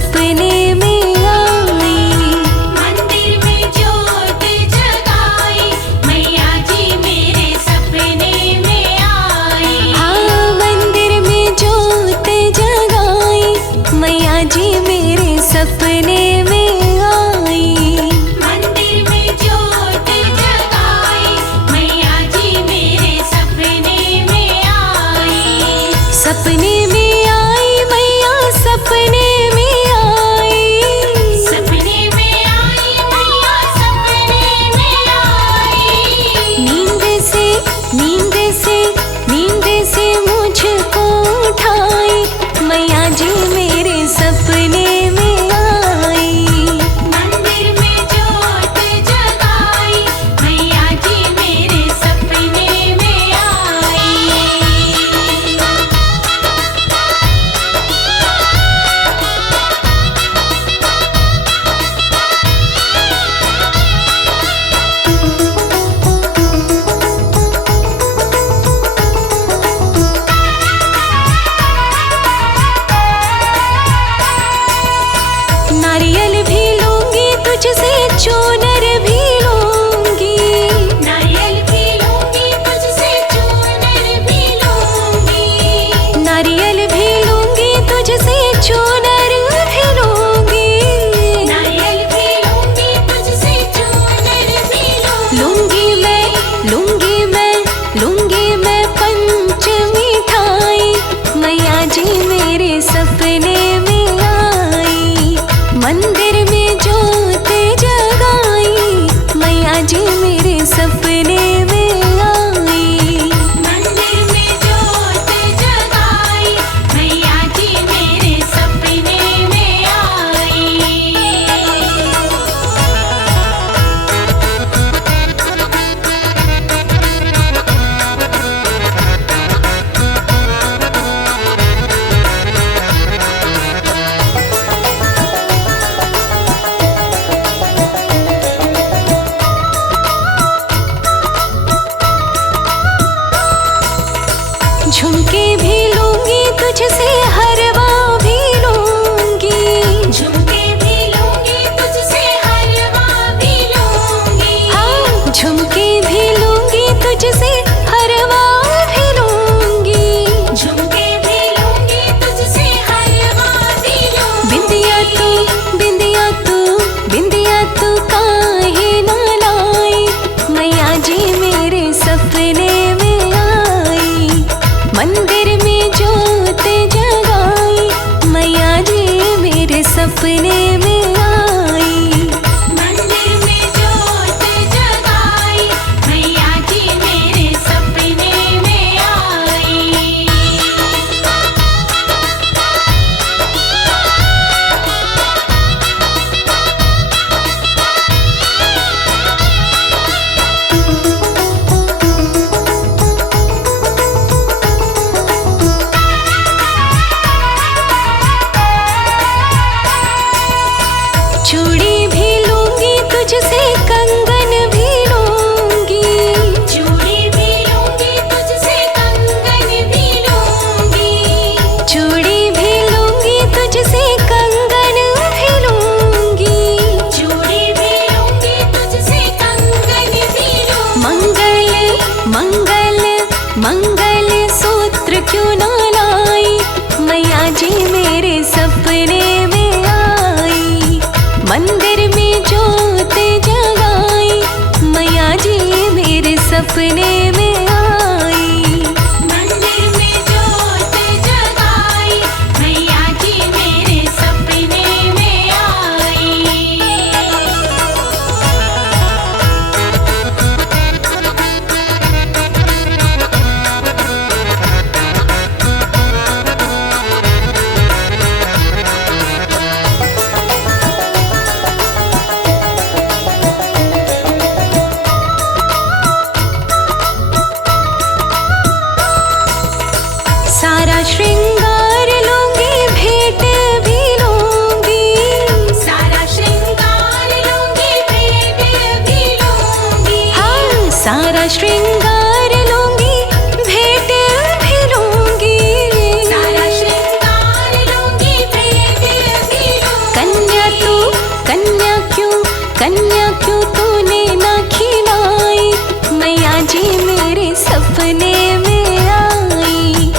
सपने में आई। मंदिर में ज्योत जगाई मैया जी मेरे सपने में आई। हाँ मंदिर में ज्योत जगाई मैया जी मेरे सपने में आई। मंदिर में ज्योत जगाई मैया जी मेरे सपने में आई। सपने में आई मैया सपने में आई। सपने में आई मैया सपने में आई। नींद से नींद से नींद से मुझको उठाई मैया जी मेरे सपने में आई। मंदिर में ज्योत जगाई मैया जी मेरे सपने में आई। नारियल भी लूंगी तुझसे चूनर भी लूंगी। नारियल भी लूंगी तुझसे चूनर भी लूंगी। नारियल भी लूंगी तुझसे चूनर भी लूंगी। नारियल भी लूंगी तुझसे चूनर भी लूंगी मैं लूंगी मैं लूंगी मैं पंच मिठाई मैया जी मेरे सपने में आई। मंदिर में ज्योत जगाई मैया जी मेरे सपने में आई। मंदिर में ज्योत जगाई मैया जी मेरे सपने में आई। झुमके भी लूंगी तुझसे हरवा भी लूंगी। झुमके भी लूंगी तुझसे हलवा भी लूंगी। हाँ झुमके भी लूंगी तुझसे हरवा भी लूंगी। झुमके भी लूंगी तुझसे हलवा भी लूंगी। बिंदिया तू काहे ना लाई मैया जी मेरे सपने में आई। मंदिर में ज्योत जगाई मैया जी मेरे सपने में आई। मंदिर में ज्योत जगाई मैया जी मेरे सपने में आई। चूड़ी भी लूंगी तुझसे कंगन भी लूंगी। चूड़ी भी लूंगी तुझसे कंगन भी लूंगी। चूड़ी भी लूंगी तुझसे कंगन भी लूंगी। चूड़ी भी लूंगी तुझसे कंगन भी लूंगी। मंगल मंगल मंगल सूत्र क्यों ना लाई मैया जी मेरे सपने में आई। मंदिर में ज्योत जगाई मैया जी मेरे सपने में आई। मंदिर में ज्योत जगाई मैया जी मेरे सपने में आई। सारा श्रृंगार लूंगी भेंट भी लूंगी। सारा श्रृंगार लूंगी भेंट भी लूंगी। हाँ सारा श्रृंगार लूंगी भेंट भी लूंगी। सारा श्रृंगार लूंगी भेंट भी लूंगी। कन्या क्यों तूने ना खिलाई, मैया जी मेरे सपने में आई।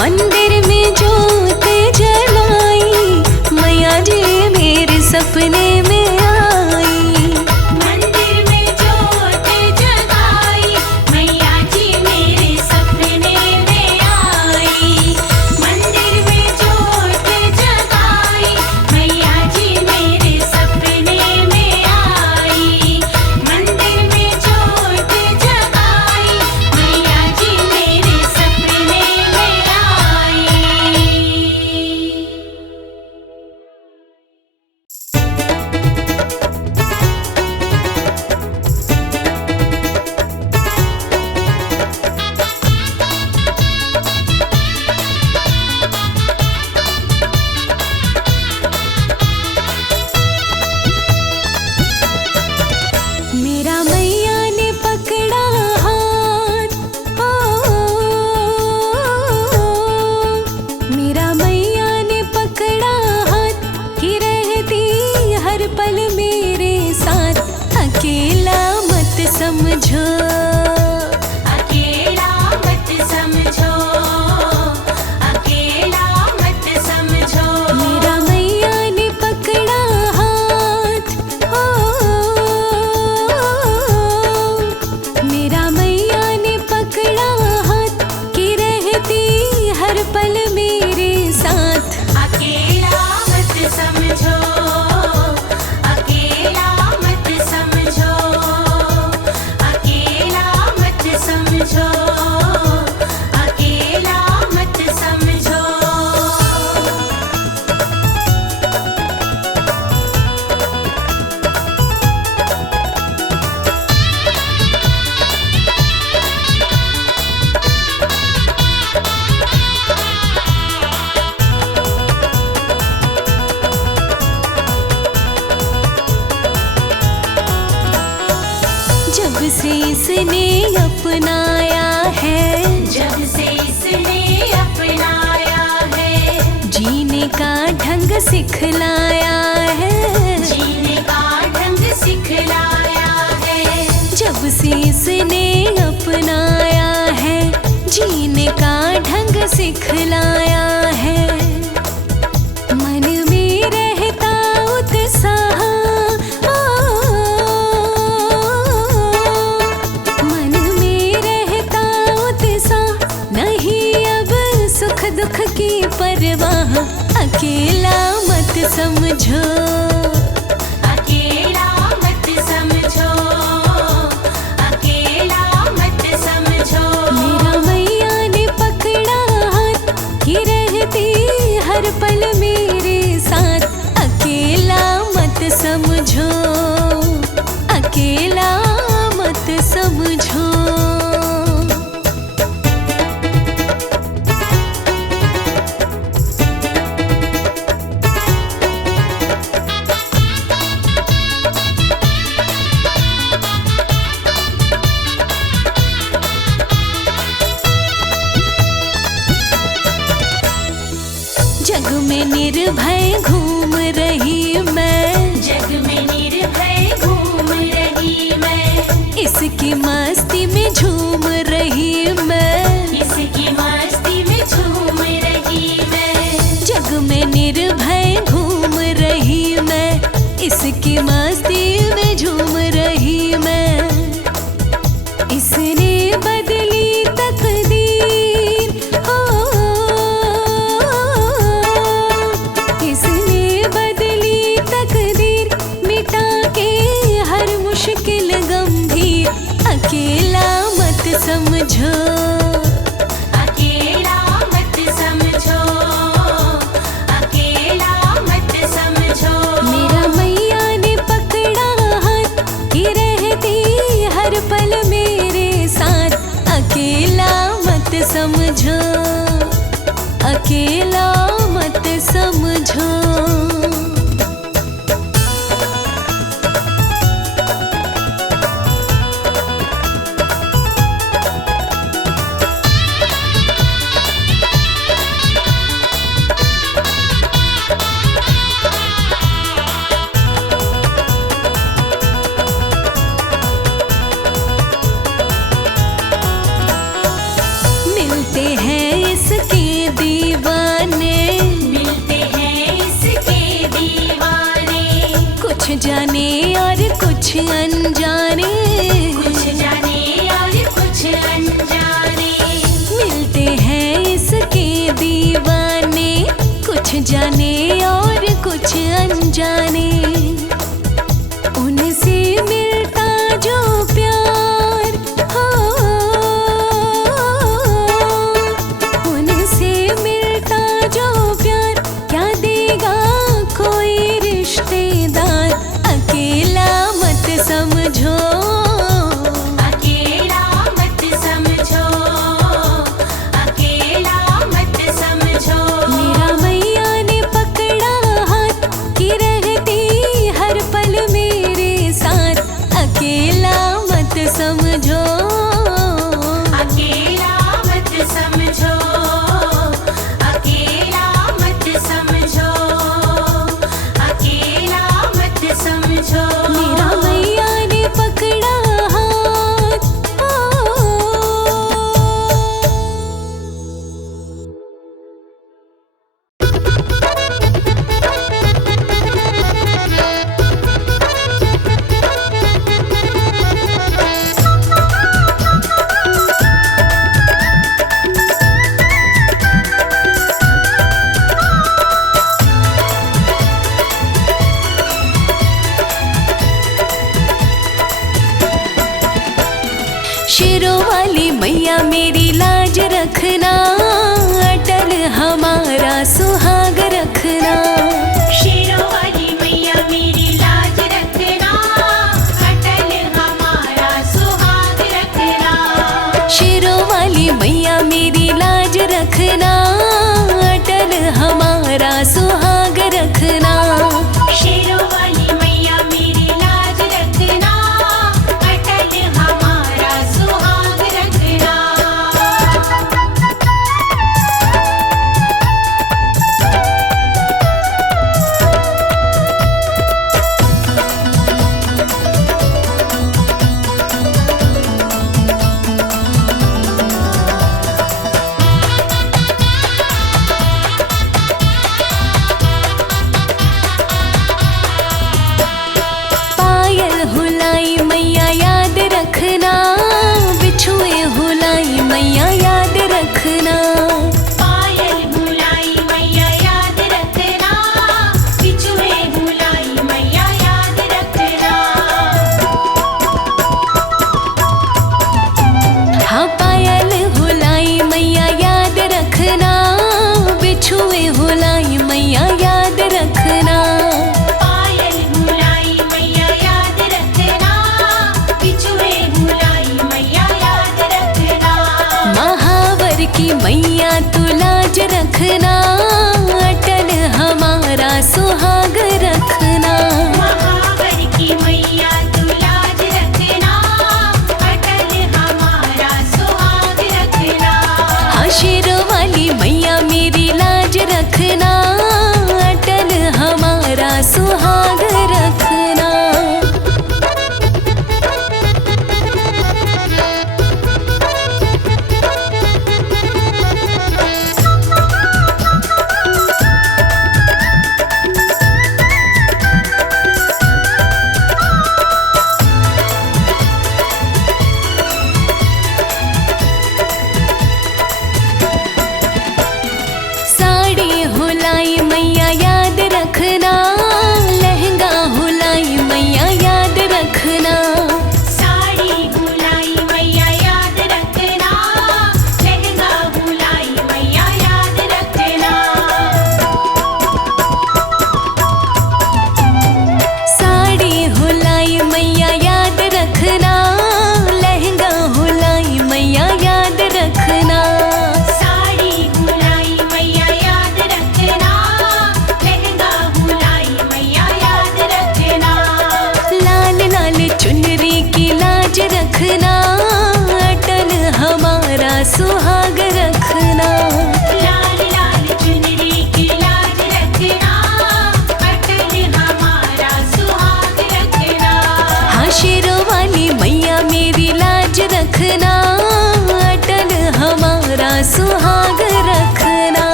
मंदिर में जोत जलाई, मैया जी मेरे सपने में आई। मंदिर में जोत जगाई, मैया जी मेरे सपने में आई। मंदिर में जोत जगाई, मैया जी मेरे सपने में आई। मंदिर में जोत जगाई, मैया जी मेरे सपने में आई। मेरा मैया ने पकड़ा हाथ, हो मेरा मैया ने पकड़ा हाथ, कि रहती हर पल मेरे साथ। अकेला मत समझो, अकेला मत समझो, अकेला मत समझो। मेरा मैया ने पकड़ा हाथ, हो मेरा मैया ने पकड़ा हाथ, कि रहती हर पल मेरे साथ। अकेला मत समझो, अकेला मत समझो, अकेला मत समझो, अकेला मत समझो। जब से इसने अपनाया है, जब से इसने अपनाया है, जीने का ढंग सिखलाया है। जीने का ढंग सिखलाया है। जब से इसने अपनाया है, जीने का ढंग सिखलाया है। मन में रहता उत्साह, मन में रहता उत्साह, नहीं अब सुख दुख की परवाह। अकेला मत समझो, अकेला मत समझो, अकेला मत समझो। मेरा मैया ने पकड़ा हाथ, कि रहती हर पल मेरे साथ। अकेला मत समझो, अकेला मत समझो। जग में निर्भय घूम रही मैं, जग में निर्भय घूम रही मैं, इसकी मस्ती में झूम रही मैं। इसकी मस्ती में झूम रही मैं। जग में निर्भय घूम रही मैं, इसकी मस्ती में झूम रही मैं। इसने बदली तकदीर, हो इसने बदली तकदीर, मिटा के हर मुश्किल गंभीर। अकेला मत समझो, अकेला मत समझो, अकेला मत समझो। मेरा मैया ने पकड़ा हाथ, कि रहती हर पल मेरे साथ। अकेला मत समझो, अकेला मत समझो। और कुछ अनजाने, कुछ जाने और कुछ अनजाने। मिलते हैं इसके दीवाने, कुछ जाने और कुछ अनजाने। उनसे मिलता जो प्यार हो, उनसे मिलता जो प्यार, क्या देगा कोई रिश्तेदार। अकेला मत समझो, अकेला मत समझो, अकेला मत समझो। मेरा मैया ने पकड़ा हाथ कि रहती हर पल मेरे साथ। अकेला मत समझो, अकेला मत समझो, अकेला मत समझो, अकेला मत समझो। मेरा मैया ने पकड़ा हाथ। शेरों वाली मैया मेरी लाज रखना, अटल हमारा सुहाग रखना। शेरों वाली मैया मेरी लाज रखना, अटल हमारा सुहाग रखना। शेरों वाली मैया मेरी लाज रखना, अटल हमारा सुहाग रखना। शेरों वाली मैया मेरी लाज रखना, अटल हमारा सुहाग रखना।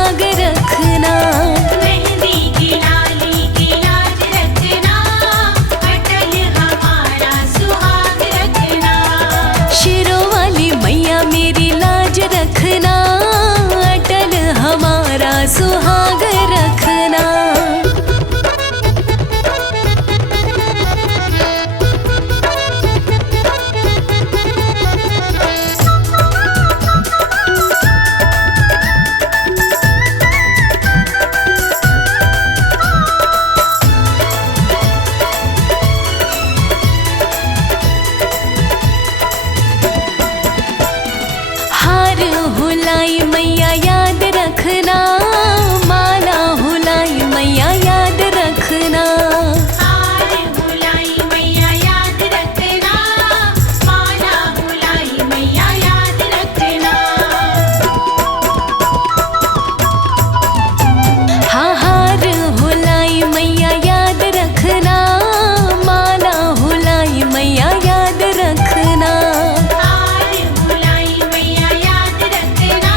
सुहाग रखना। मेहंदी की लाली की लाज रखना, अटल हमारा सुहाग रखना। शेरों वाली मैया मेरी लाज रखना, अटल हमारा सुहाग रखना। हार हुलाई मैया याद रखना, माला हुलाई मैया याद रखना। हार बुलाई मैया याद रखना, माला बुलाई मैया याद रखना। हाँ हार हुलाई मैया याद रखना, माला हुलाई मैया याद रखना। हार बुलाई मैया याद रखना,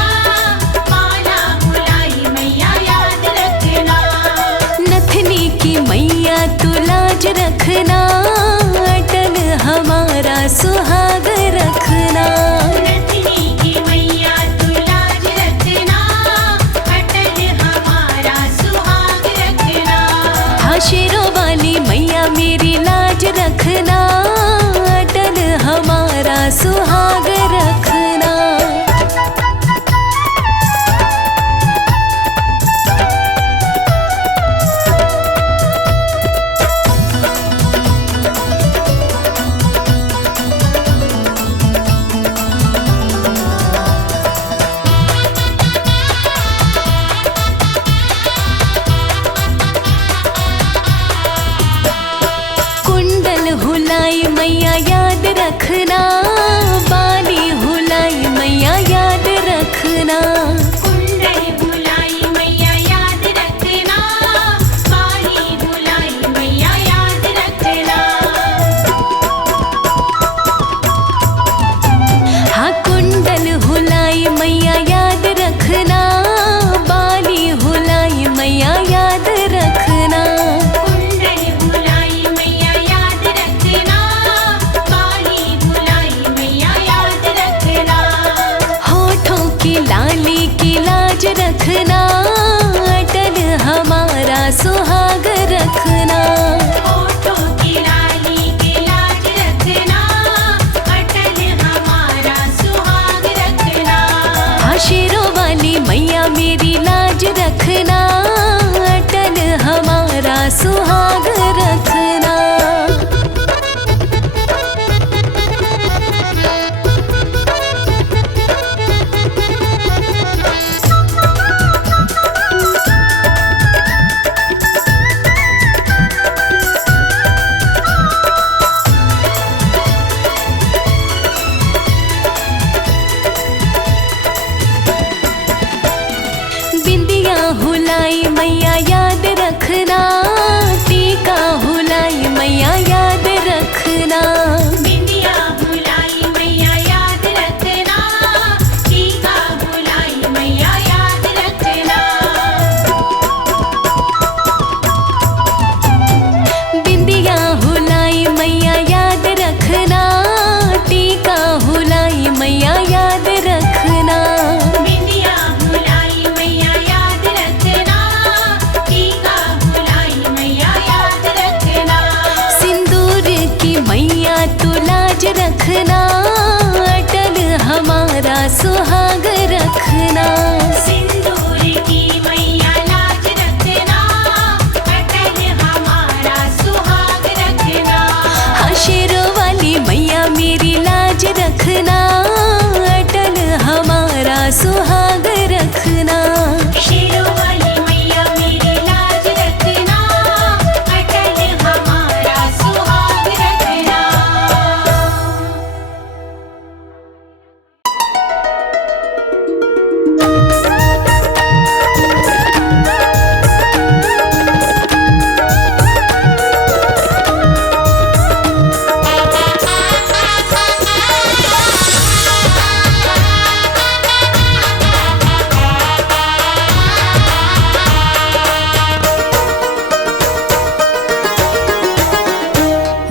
माला बुलाई मैया याद रखना। नथनी की मैया तू लाज रखना, अटल हमारा सुहाग रखना। नथनी की मैया तू लाज रखना, अटल हमारा सुहाग रखना। हाँ शेरों वाली मैया मेरी लाज रखना, अटल हमारा सुहाग रखना।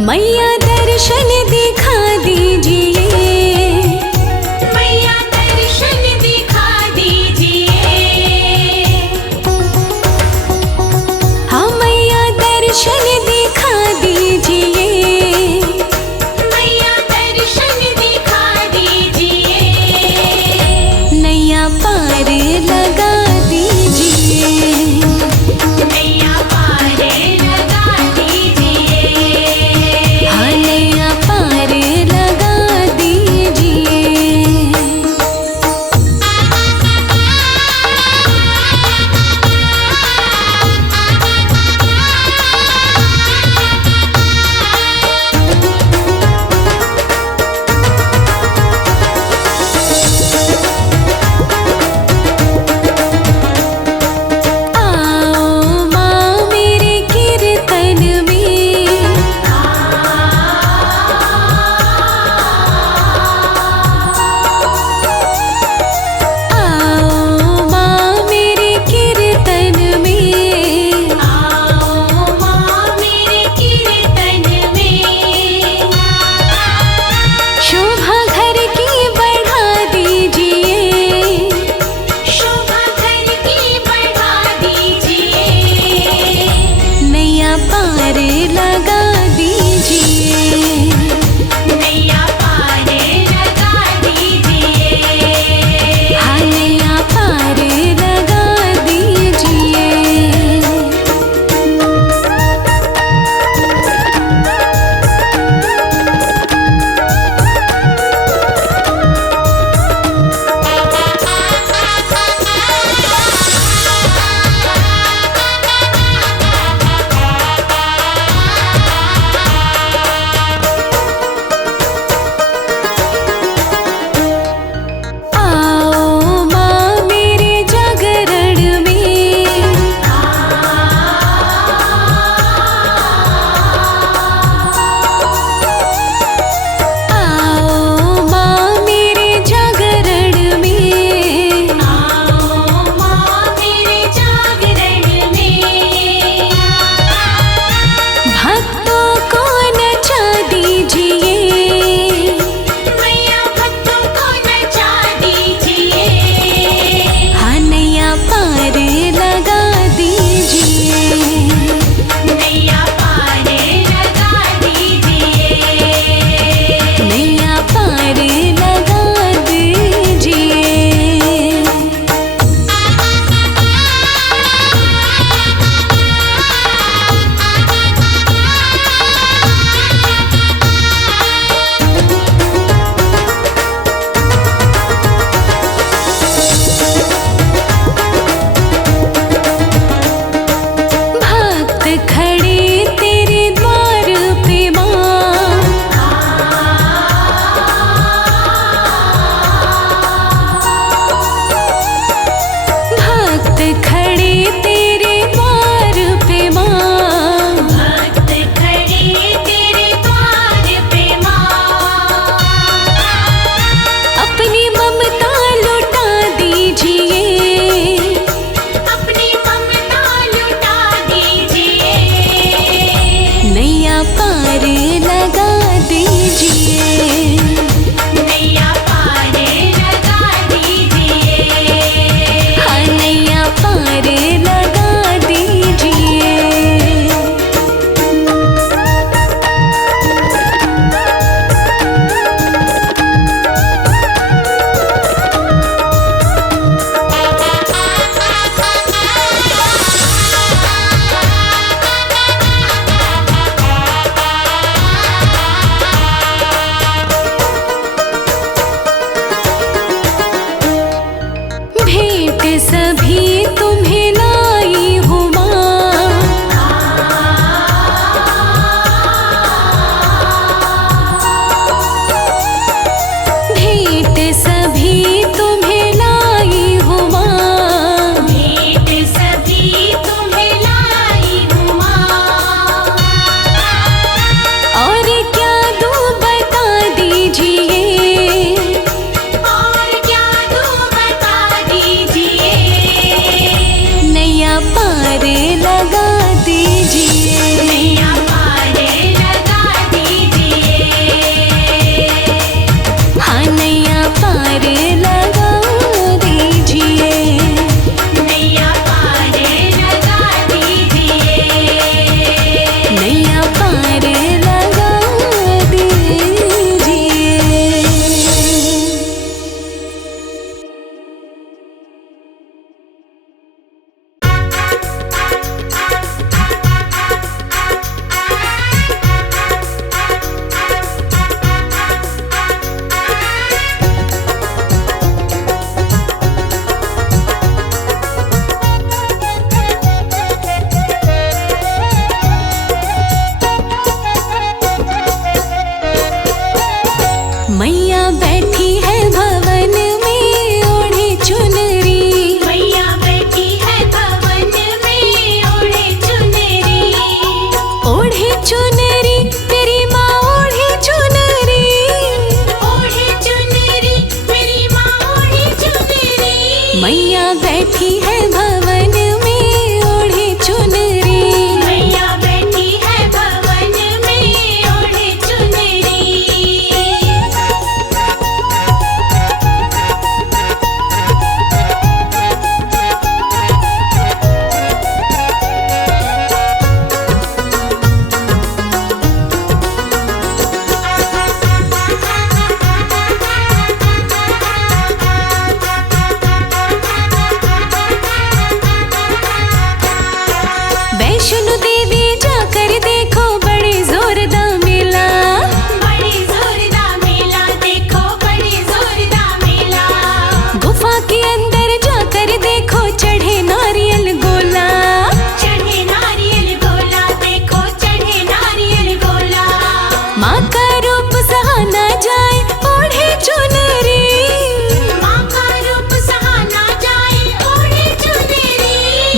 मैया दर्शन दिखा दीजिए, मैया दर्शन दिखा दीजिए। हाँ मैया दर्शन दिखा दीजिए, मैया दर्शन दिखा दीजिए। नैया पार लगा दीजिए, नैया पार लगा दीजिए। हाँ नैया पार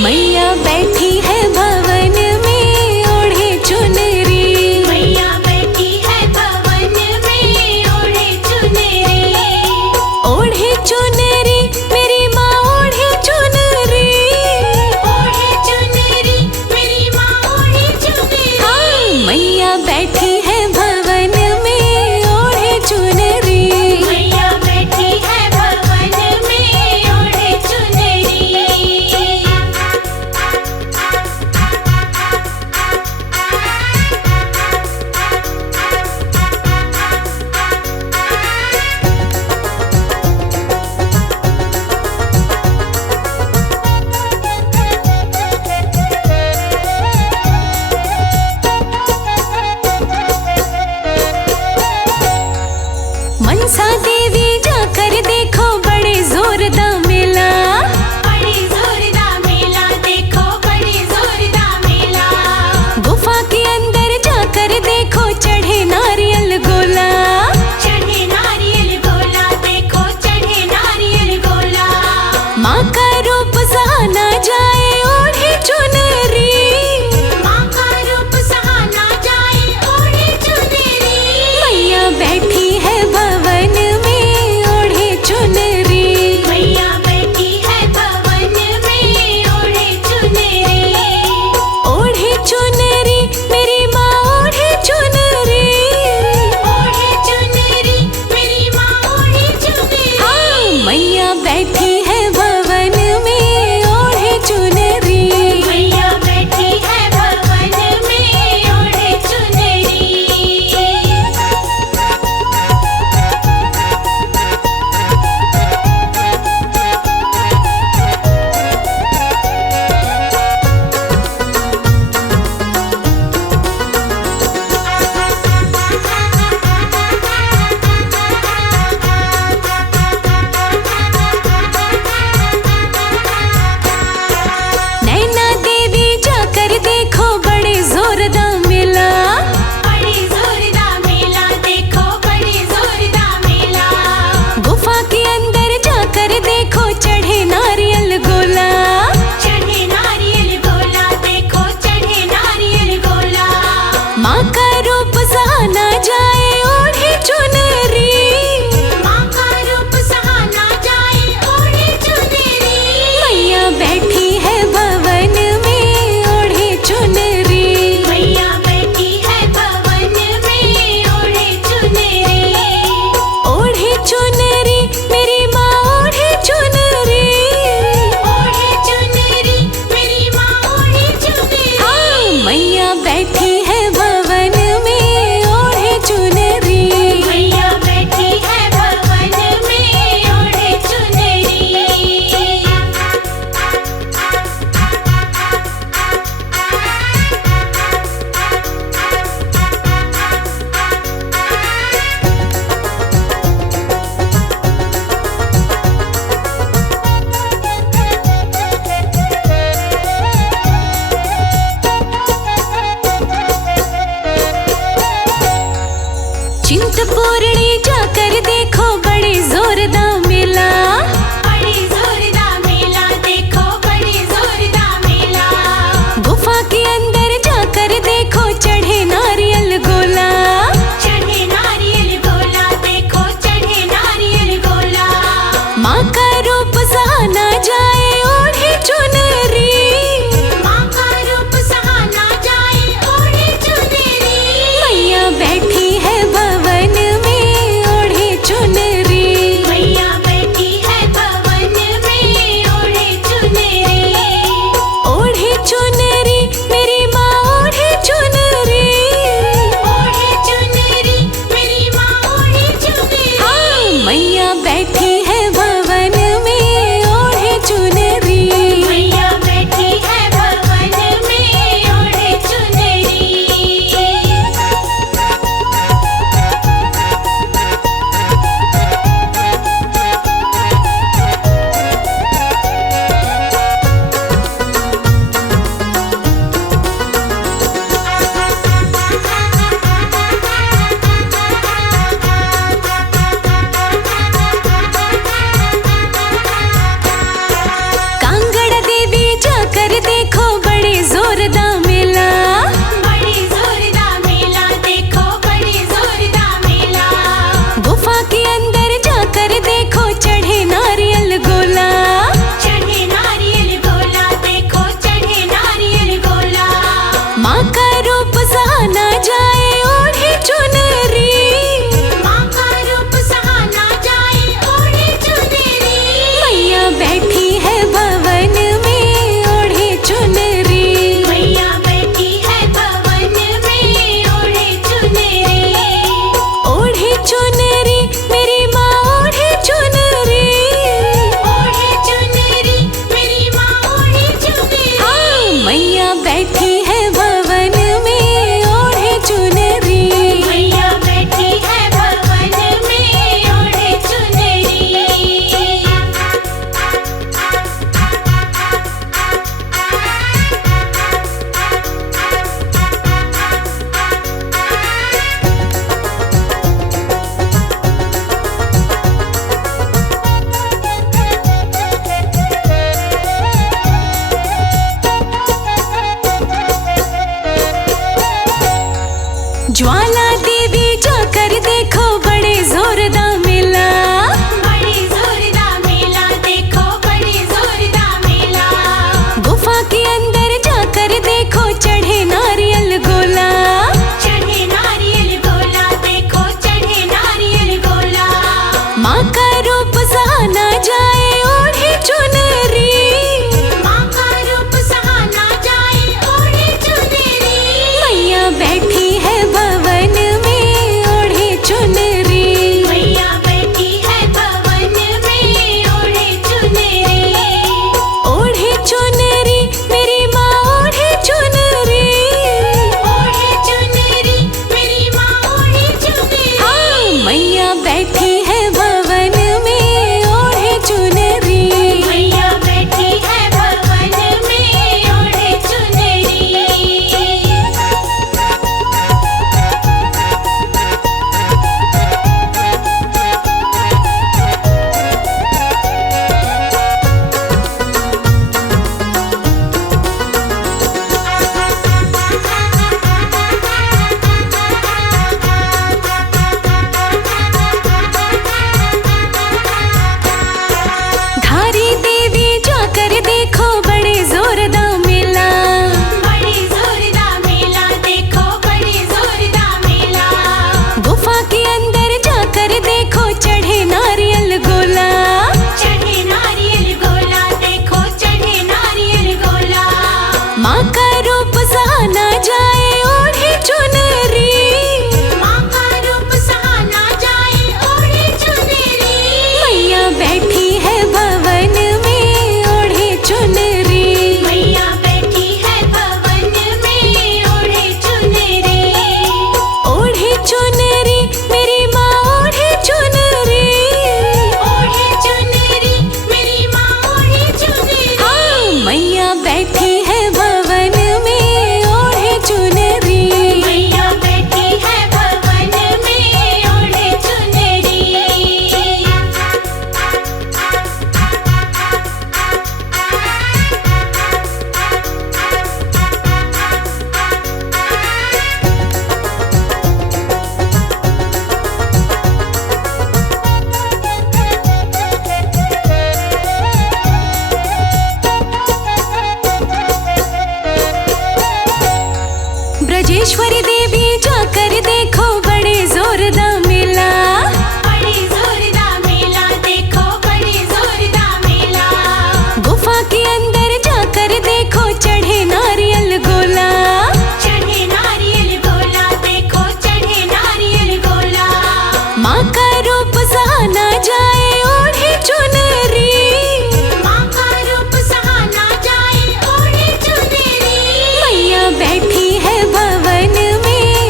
मैया बैठी है भवन में ओढ़े चुनरी। मैया बैठी है भवन में ओढ़े चुनरी। ओढ़े चुनरी मेरी माँ ओढ़े चुनरी। ओढ़े चुनरी मेरी माँ ओढ़े चुनरी। हाँ मैया बैठी है भवन में ओढ़े चुनरी। मैया बैठी है भवन में ओढ़े चुनरी। मनसा देवी जाकर देखो बड़े जोरदार मेला। बड़े जोरदार मेला देखो बड़े जोरदार मेला। गुफा के अंदर जाकर देखो चढ़े नारियल गोला। चढ़े नारियल गोला देखो चढ़े नारियल गोला। माँ का रूप सहाना जाए ओढ़े चुनरी। माँ का रूप सहाना जाए ओढ़े चुनरी। मैया बैठी है भवन में ओढ़े चुनरी। मैया बैठी है भवन में ओढ़े चुनरी। ओढ़े चुनरी मेरी माँ ओढ़े चुनरी। ओढ़े चुनरी मेरी माँ ओढ़े चुनरी। हाँ मैया बैठी है भवन में ओढ़े चुनरी। मैया बैठी है भवन में ओढ़े चुनरी। नैना देवी जाकर देखो बड़े जोरदार मेला। बड़े जोरदार मेला देखो बड़े जोरदार मेला। गुफा के अंदर जाकर देखो चढ़े नारियल गोला। चढ़े नारियल गोला देखो चढ़े नारियल गोला। माँ का रूप सहाना जाए ओढ़े चुनरी। माँ का रूप सहाना जाए ओढ़े चुनरी। मैया बैठी है भवन में ओढ़े चुनरी। मैया बैठी है भवन में ओढ़े चुनरी। ओढ़े चुनरी मेरी माँ ओढ़े चुनरी। ओढ़े चुनरी मेरी माँ ओढ़े चुनरी। हाँ मैया बैठी है भवन में ओढ़े चुनरी। मैया बैठी है भवन में ओढ़े चुनरी। चिंतपूर्णी जाकर देखो बड़े जोरदार मेला। बड़े जोरदार मेला देखो बड़े जोरदार मेला। गुफा के अंदर जाकर देखो चढ़े नारियल गोला। चढ़े नारियल गोला देखो चढ़े नारियल गोला। माँ का रूप सहाना जाए ओढ़े चुनरी। माँ का रूप सहाना जाए ओढ़े चुनरी। मैया बैठी है भवन में मैया बैठी है भवन में ओढ़े चुनरी। मैया बैठी है भवन में ओढ़े चुनरी। ज्वाला देवी जाकर देखो बड़े जोरदार मेला। बड़े जोरदार मेला देखो, बड़े जोरदार मेला। गुफा के अंदर जाकर देखो चढ़े नारियल गोला। चढ़े नारियल गोला देखो, चढ़े नारियल गोला। माँ का रूप सहाना जाए ओढ़े चुनरी। माँ का रूप सहाना जाए ओढ़े चुनरी। मैया बैठी है भवन में ओढ़े चुनरी। मैया बैठी है भवन में ओढ़े चुनरी। ओढ़े चुनरी मेरी माँ ओढ़े चुनरी। ओढ़े चुनरी मेरी माँ ओढ़े चुनरी। हाँ मैया बैठी है भवन में ओढ़े चुनरी। मैया बैठी है भवन में ओढ़े चुनरी। धारी देवी जाकर देखो बड़े जोरदार मेला। बड़े जोरदार मेला देखो, बड़े जोरदार मेला। गुफा के अंदर जाकर देखो चढ़े नारियल गोला। चढ़े नारियल गोला देखो, चढ़े नारियल गोला। माँ का रूप सहाना जाए ओढ़े चुनरी। माँ का रूप सहाना जाए ओढ़े चुनरी। मैया बैठी है भवन में ओढ़े चुनरी। मैया बैठी है भवन में ओढ़े चुनरी। ओढ़े चुनरी मेरी माँ ओढ़े चुनरी। ओढ़े चुनरी मेरी माँ ओढ़े चुनरी। हाँ मैया बैठी है भवन में ओढ़े चुनरी। मैया बैठी है भवन में ओढ़े चुनरी। ब्रजेश्वरी देवी जाकर देखो बड़े जोरदार मेला। बड़े जोरदार मेला देखो, बड़े जोरदार मेला। गुफा के अंदर जाकर देखो चढ़े नारियल गोला। चढ़े नारियल गोला देखो, चढ़े नारियल गोला। माँ का रूप सहाना जाए ओढ़े चुनरी। माँ का रूप सहाना जाए ओढ़े चुनरी। मैया बैठी है भवन में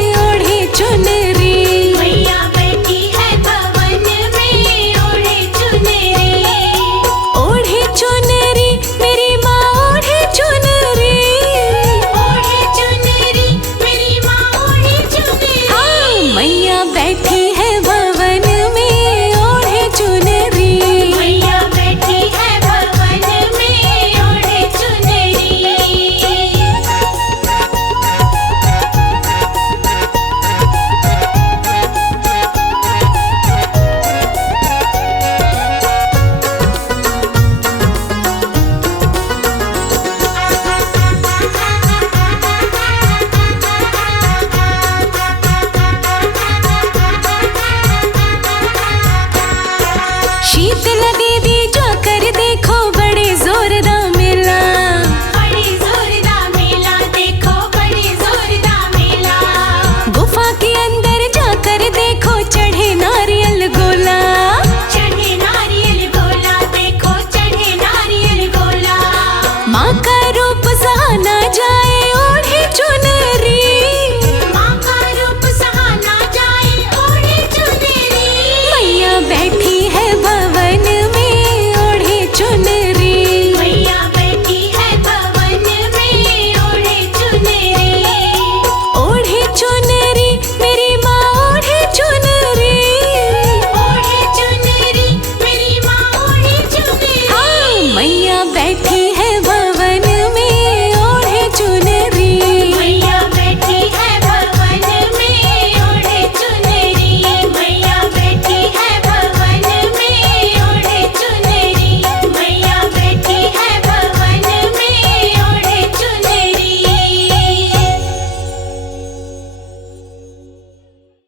वापस आना जाए।